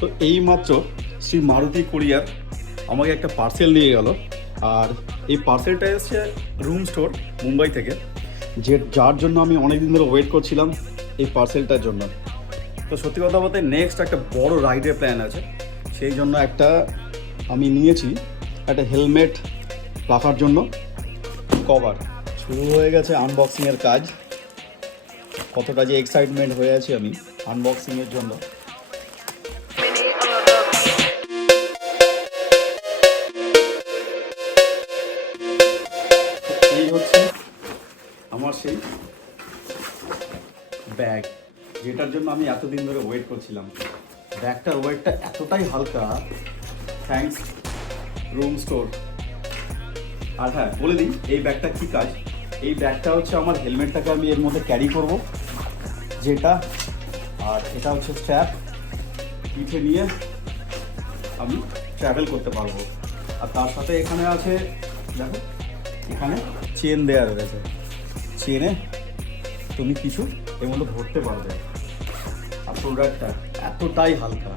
তো এইমাত্র শ্রী মারুতি কুরিয়ার আমাকে একটা পার্সেল দিয়ে গেল। আর এই পার্সেলটা এসেছে রুম স্টোর মুম্বাই থেকে, যার জন্য আমি অনেক দিন ধরে ওয়েট করছিলাম এই পার্সেলটার জন্য। তো সত্যি কথা বলতে নেক্সট একটা বড় রাইডের প্ল্যান আছে, সেই জন্য আমি নিয়েছি একটা হেলমেট রাখার জন্য কভার। শুরু হয়ে গেছে আনবক্সিংয়ের কাজ। কতটা যে এক্সাইটমেন্ট হয়ে আছি আমি আনবক্সিংয়ের জন্য। এই হচ্ছে আমার সেই ব্যাগ, যেটার জন্য আমি এতদিন ধরে ওয়েট করছিলাম। ব্যাগটার ওয়েটটা এতটাই হালকা, থ্যাঙ্কস রুম স্টোর। আর হ্যাঁ, বলে দিই এই ব্যাগটা কী কাজ। এই ব্যাগটা হচ্ছে আমার হেলমেটটাকে আমি এর মধ্যে ক্যারি করব, যেটা আর এটা হচ্ছে স্ট্র্যাপ, পিঠে নিয়ে আমি ট্রাভেল করতে পারবো। আর তার সাথে এখানে আছে, দেখো এখানে চেন দেওয়া রয়েছে, চেনে তুমি কিছু এর মধ্যে ধরতে পারবে। আর প্রোডাক্টটা এতটাই হালকা।